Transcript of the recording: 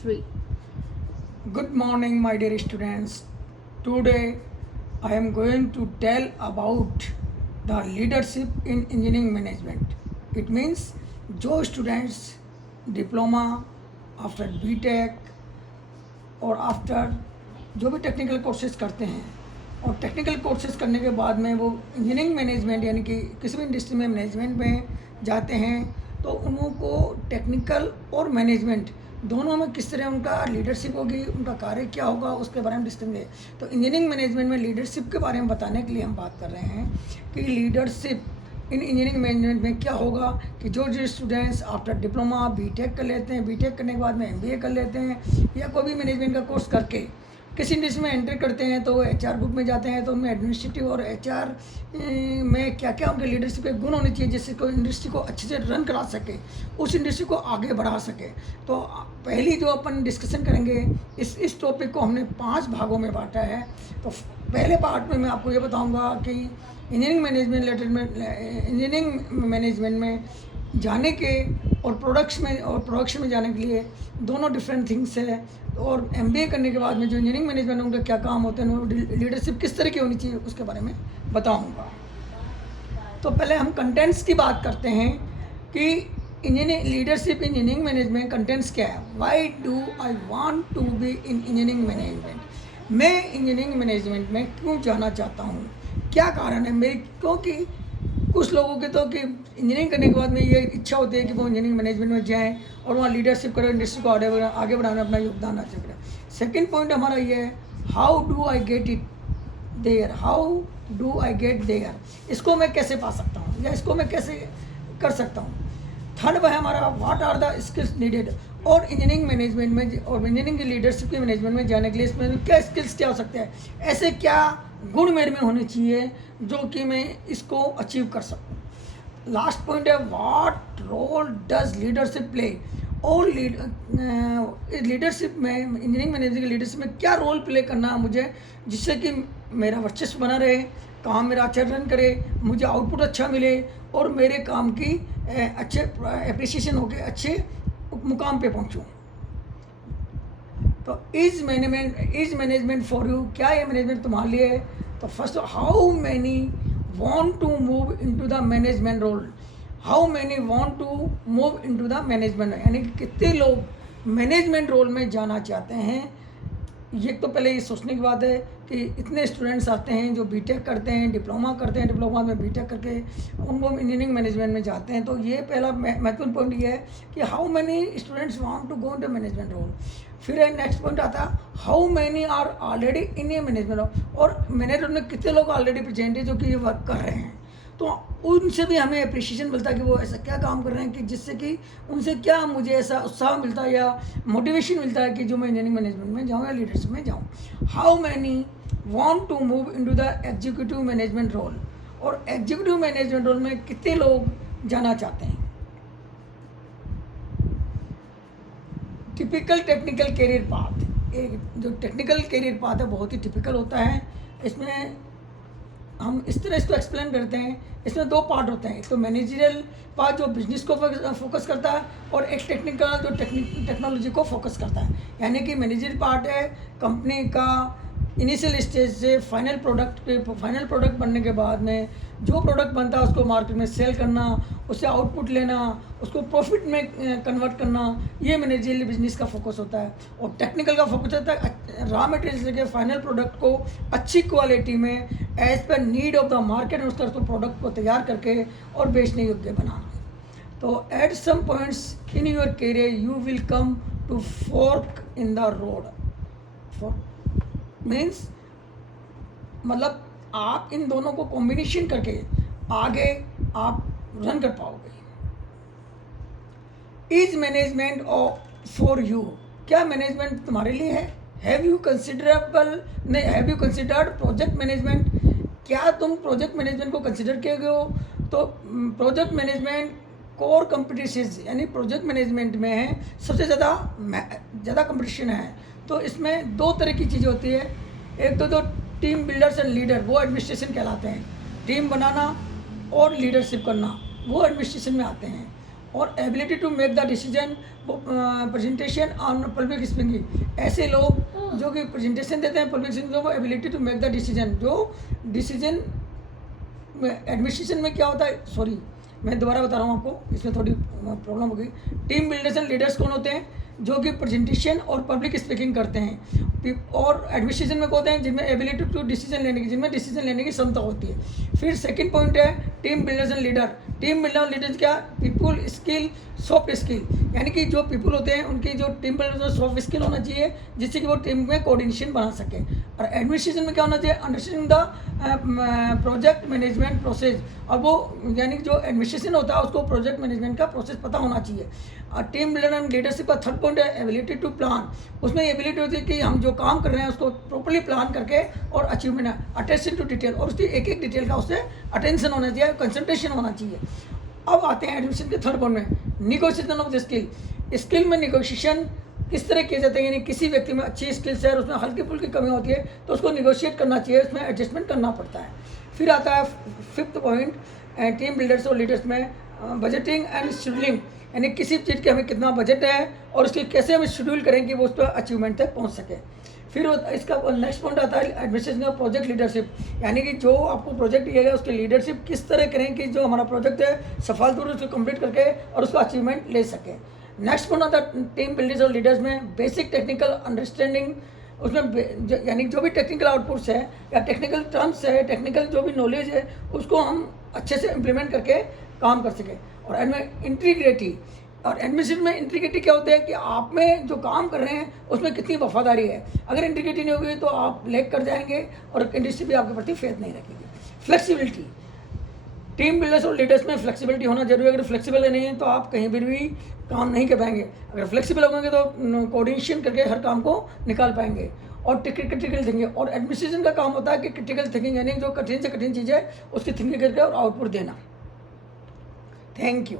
3. Good morning, my dear students. Today, I am going to tell about the leadership in engineering management. It means जो students diploma after BTech और after जो भी technical courses करते हैं और technical courses करने के बाद में वो इंजीनियरिंग मैनेजमेंट यानी कि किसी भी इंडस्ट्री में मैनेजमेंट में जाते हैं तो उनको टेक्निकल और मैनेजमेंट दोनों में किस तरह उनका लीडरशिप होगी, उनका कार्य क्या होगा, उसके बारे में डिस्कस करेंगे। तो इंजीनियरिंग मैनेजमेंट में लीडरशिप के बारे में बताने के लिए हम बात कर रहे हैं कि लीडरशिप इन इंजीनियरिंग मैनेजमेंट में क्या होगा कि जो स्टूडेंट्स आफ्टर डिप्लोमा बीटेक कर लेते हैं, बीटेक करने के बाद में एमबीए कर लेते हैं या कोई भी मैनेजमेंट का कोर्स करके किसी इंडस्ट्री में एंटर करते हैं तो वो एचआर ग्रुप में जाते हैं तो उनमें एडमिनिस्ट्रेटिव और एचआर में क्या क्या उनके लीडरशिप के गुण होने चाहिए जिससे कोई इंडस्ट्री को अच्छे से रन करा सके, उस इंडस्ट्री को आगे बढ़ा सके। तो पहली जो अपन डिस्कशन करेंगे इस टॉपिक को हमने 5 भागों में बांटा है। तो पहले पार्ट में मैं आपको ये बताऊँगा कि इंजीनियरिंग मैनेजमेंट में जाने के और प्रोडक्शन में जाने के लिए दोनों डिफरेंट थिंग्स है। और एमबीए करने के बाद में जो इंजीनियरिंग मैनेजमेंट उनका क्या काम होते हैं, लीडरशिप किस तरह की होनी चाहिए उसके बारे में बताऊंगा। तो पहले हम कंटेंट्स की बात करते हैं कि engineering leadership engineering management contents क्या है। Why do I want to be in engineering management, मैं इंजीनियरिंग मैनेजमेंट में क्यों जाना चाहता हूँ, क्या कारण है मेरी। क्योंकि कुछ लोगों के तो कि इंजीनियरिंग करने के बाद में ये इच्छा होती है कि वो इंजीनियरिंग मैनेजमेंट में जाएं और वहाँ लीडरशिप करें, इंडस्ट्री को आगे बढ़ाने अपना योगदान आ सकें। सेकंड पॉइंट हमारा ये है, how do I get it there, how do I get there, इसको मैं कैसे पा सकता हूँ या इसको मैं कैसे कर सकता हूँ। थर्ड है हमारा, what are the skills needed, और इंजीनियरिंग मैनेजमेंट में और इंजीनियरिंग की लीडरशिप के मैनेजमेंट में जाने के लिए इसमें क्या स्किल्स क्या हो सकते हैं, ऐसे क्या गुण मेरे में होने चाहिए जो कि मैं इसको अचीव कर सकूं। लास्ट पॉइंट है, what role does leadership play, और लीडरशिप में इंजीनियरिंग मैनेजर की लीडरशिप में क्या रोल प्ले करना है मुझे जिससे कि मेरा वर्चस्व बना रहे, काम मेरा अच्छा रन करे, मुझे आउटपुट अच्छा मिले और मेरे काम की अच्छे एप्रिसिएशन होके अच्छे मुकाम पे पहुंचूं। तो इज मैनेजमेंट फॉर यू, क्या ये मैनेजमेंट तुम्हारे लिए है। तो first, how many want to move into the management role, how many want to move into the management, यानी कि कितने लोग मैनेजमेंट रोल में जाना चाहते हैं। ये तो पहले ये सोचने की बात है कि इतने स्टूडेंट्स आते हैं जो बीटेक करते हैं, डिप्लोमा करते हैं, डिप्लोमा में बीटेक करके उनको इंजीनियरिंग मैनेजमेंट में जाते हैं। तो ये पहला महत्वपूर्ण पॉइंट ये है कि how many students want to go into management role. फिर नेक्स्ट पॉइंट आता है, how many are already in a management role, और मैनेजमेंट में कितने लोग ऑलरेडी प्रेजेंट है जो कि ये वर्क कर रहे हैं। तो उनसे भी हमें अप्रिशिएशन मिलता है कि वो ऐसा क्या काम कर रहे हैं कि जिससे कि उनसे क्या मुझे ऐसा उत्साह मिलता है या मोटिवेशन मिलता है कि जो मैं इंजीनियरिंग मैनेजमेंट में जाऊँ या लीडरशिप में जाऊँ। How many want to move into the executive management role, और एग्जीक्यूटिव मैनेजमेंट रोल में कितने लोग जाना चाहते हैं। टिपिकल टेक्निकल कैरियर पाथ, एक जो टेक्निकल कैरियर पाथ है बहुत ही टिपिकल होता है। इसमें हम इस तरह इसको एक्सप्लेन करते हैं, इसमें 2 पार्ट होते हैं, एक तो मैनेजरियल पार्ट जो बिजनेस को फोकस करता है और एक टेक्निकल जो टेक्नोलॉजी को फोकस करता है। यानी कि मैनेजरियल पार्ट है कंपनी का इनिशियल स्टेज से फाइनल प्रोडक्ट बनने के बाद में जो प्रोडक्ट बनता है उसको मार्केट में सेल करना, उससे आउटपुट लेना, उसको प्रॉफिट में कन्वर्ट करना, ये मैनेजरियल बिजनेस का फोकस होता है। और टेक्निकल का फोकस होता है रॉ मटेरियल लेके फाइनल प्रोडक्ट को अच्छी क्वालिटी में as per need of the market उसका प्रोडक्ट को तैयार करके और बेचने योग्य बनाना। तो at some points in your career you will come to fork in the road, means मतलब आप इन दोनों को कॉम्बिनेशन करके आगे आप रन कर पाओगे। इज मैनेजमेंट फॉर यू, क्या मैनेजमेंट तुम्हारे लिए है। Have you considered project management, क्या तुम प्रोजेक्ट मैनेजमेंट को कंसिडर किए गए हो। तो प्रोजेक्ट मैनेजमेंट कोर कॉम्पिटिशन, यानी प्रोजेक्ट मैनेजमेंट में सबसे ज़्यादा कंपटीशन है। तो इसमें 2 तरह की चीज़ें होती है, एक तो जो टीम बिल्डर्स एंड लीडर वो एडमिनिस्ट्रेशन कहलाते हैं, टीम बनाना और लीडरशिप करना वो एडमिनिस्ट्रेशन में आते हैं। और ability to make the decision, presentation on public speaking. ऐसे लोग जो कि प्रेजेंटेशन देते हैं पब्लिक स्पीकिंग, वो ability to make the decision, जो डिसीजन एडमिनिस्ट्रेशन में क्या होता है, सॉरी मैं दोबारा बता रहा हूँ आपको, इसमें थोड़ी प्रॉब्लम हो गई। टीम बिल्डर्स एंड लीडर्स कौन होते हैं, जो कि प्रेजेंटेशन और पब्लिक स्पीकिंग करते हैं। और एडमिनिस्ट्रेशन में होते हैं जिनमें एबिलिटी टू डिसीजन लेने की, जिनमें डिसीजन लेने की क्षमता होती है। फिर सेकंड पॉइंट है team builders and leader. Team builder और लीडर्स क्या, पीपुल स्किल, सॉफ्ट स्किल, यानी कि जो पीपुल होते हैं उनकी जो टीम बिल्डर सॉफ्ट स्किल होना चाहिए, जिससे कि वो टीम में कोऑर्डिनेशन बना सके। और एडमिनिस्ट्रेशन में क्या होना चाहिए, understanding the project management process. और वो यानी कि जो एडमिनिस्ट्रेशन होता है उसको प्रोजेक्ट मैनेजमेंट का प्रोसेस पता होना चाहिए। और टीम बिल्डर एंड लीडरशिप का थर्ड पॉइंट है एबिलिटी टू प्लान। उसमें एबिलिटी होती है कि हम जो काम कर रहे हैं उसको प्रॉपर्ली प्लान करके और अचीवमेंट है, अटेंशन टू डिटेल, और उसकी एक एक डिटेल का उससे अटेंशन होना चाहिए, कंसंट्रेशन होना चाहिए। अब आते हैं एडमिशन के थर्ड पॉइंट में, negotiation of the skill. Skill में निगोशिएशन किस तरह किए जाते हैं, यानी किसी व्यक्ति में अच्छी स्किल्स है और उसमें हल्की फुल्की कमी होती है तो उसको निगोशिएट करना चाहिए, उसमें एडजस्टमेंट करना पड़ता है। फिर आता है फिफ्थ पॉइंट टीम बिल्डर्स और लीडर्स में, बजटिंग एंड शेड्यूलिंग, यानी किसी चीज़ के हमें कितना बजट है और उसकी कैसे हम शेड्यूल करें कि वो उस पर अचीवमेंट तक पहुँच सके। फिर इसका नेक्स्ट पॉइंट आता है एडमिनिस्ट्रेशन का प्रोजेक्ट लीडरशिप, यानी कि जो आपको प्रोजेक्ट दिया गया उसकी लीडरशिप किस तरह करें कि जो हमारा प्रोजेक्ट है सफलतापूर्वक उसको कंप्लीट करके और उसका अचीवमेंट ले सकें। नेक्स्ट पॉइंट आता है टीम बिल्डर्स और लीडर्स में बेसिक टेक्निकल अंडरस्टैंडिंग। उसमें यानी जो भी टेक्निकल आउटपुट्स है या टेक्निकल टर्म्स है, टेक्निकल जो भी नॉलेज है उसको हम अच्छे से इम्प्लीमेंट करके काम कर सकें। और एंड इंटीग्रिटी, और एडमिनिस्ट्रेशन में इंटीग्रिटी क्या होता है कि आप में जो काम कर रहे हैं उसमें कितनी वफादारी है। अगर इंटीग्रिटी नहीं होगी तो आप लैग कर जाएंगे और इंडस्ट्री भी आपके प्रति फेथ नहीं रखेगी। फ्लेक्सिबिलिटी, टीम बिल्डर्स और लीडर्स में फ्लेक्सिबिलिटी होना जरूरी है। अगर फ्लेक्सिबल नहीं है तो आप कहीं पर भी काम नहीं कर पाएंगे। अगर फ्लेक्सिबल होंगे तो कोऑर्डिनेशन करके हर काम को निकाल पाएंगे। और क्रिटिकल थिंकिंग, और एडमिनिस्ट्रेशन का काम होता है कि क्रिटिकल थिंकिंग यानी जो कठिन से कठिन चीज़ है उसकी थिंकिंग करके और आउटपुट देना। Thank you.